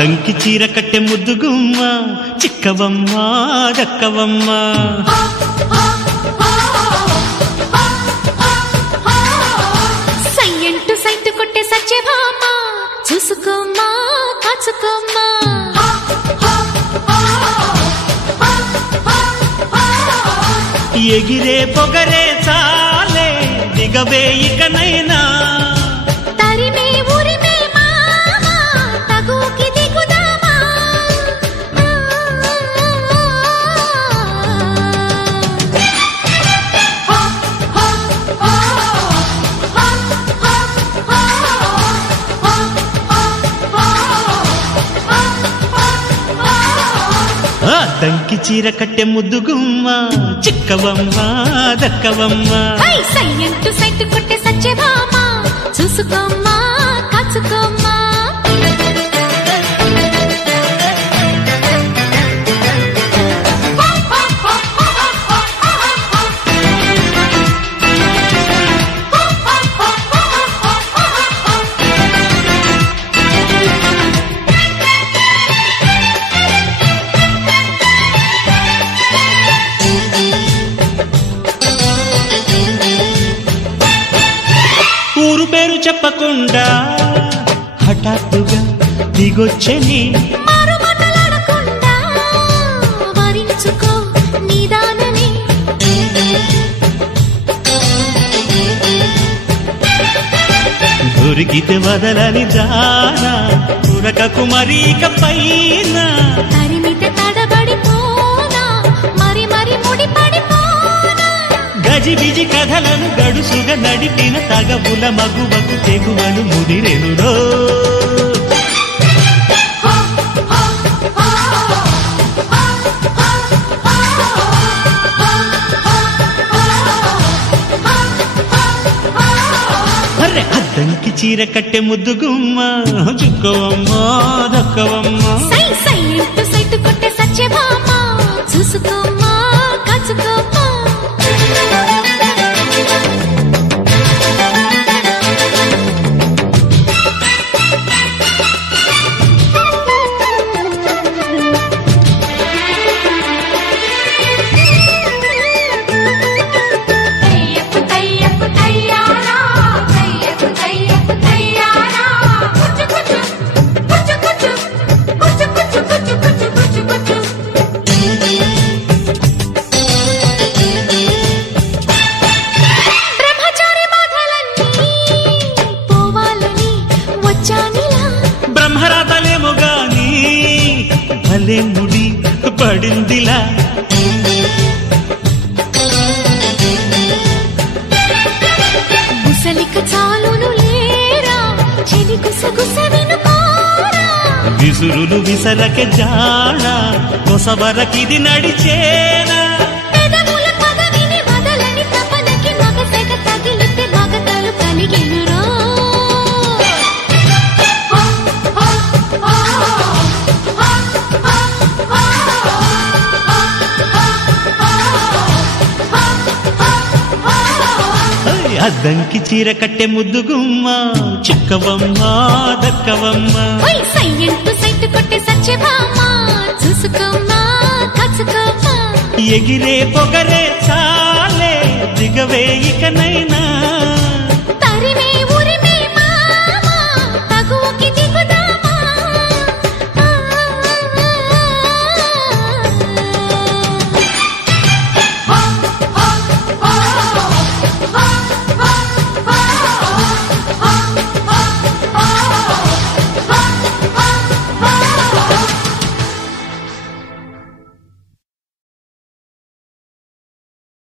అద్దంకి చీర కట్టె ముద్దుగుమ్మ చిక్కవమ్మ దక్కవమ్మ సయ్యంటూ సైతు కొట్టే సత్యభామ చూసుకోమ్మా కాచుకోమ్మా ఎగిరే పొగరే చాలే దిగవే ఇకనైనా తరిమే ఊరిమే మామా తగుకి దిగుదామా అద్దంకి చీర కట్టె ముద్దుగుమ్మ చిక్కవమ్మ దక్కవమ్మ సయ్యంటూ సైతు కొట్టే సత్యభామ చూసుకోమ్మా కాచుకోమ్మా ఊరు పేరు చెప్పకుండా హఠాత్తుగా దిగొచ్చని మారు మాటలాడకుండా వరించుకో నీదానని దొరికితే వదలని జానా ఉరకకు మరీక పైన తరిమితే తడబడిపోనా మరి మరి ముడిపడిపోనా గజిబిజి కథలను గడుసుగా నడిపిన తగబుల మగువకు తెగువను ముదిరెనురో అరే అద్దంకి చీర కట్టె ముద్దుగుమ్మ చుక్కవమ్మ దక్కవమ్మ సయ్యంటూ సైతు కొట్టే సత్యభామ చూసుకోమ్మా కాచుకోమ్మా బ్రహ్మరాతలేమో గాని భలే ముడి పడిందిలా గుసలిక చాలును లేరా చెలి గుసగుస వినుకోరా విసురులు విసరకే జాణ కొసవరకిది నడిచేనా పెదవుల పదవిని వదలని తపనకి మగసెగ తగిలితే మగతలు కలిగెనురో అద్దంకి చీర కట్టె ముద్దుగుమ్మ చిక్కవమ్మ దక్కవమ్మ సయ్యంటూ సైతు కొట్టే సత్యభామ చూసుకోమ్మా కాచుకోమ్మా ఎగిరే పొగరే చాలే దిగవే ఇకనైనా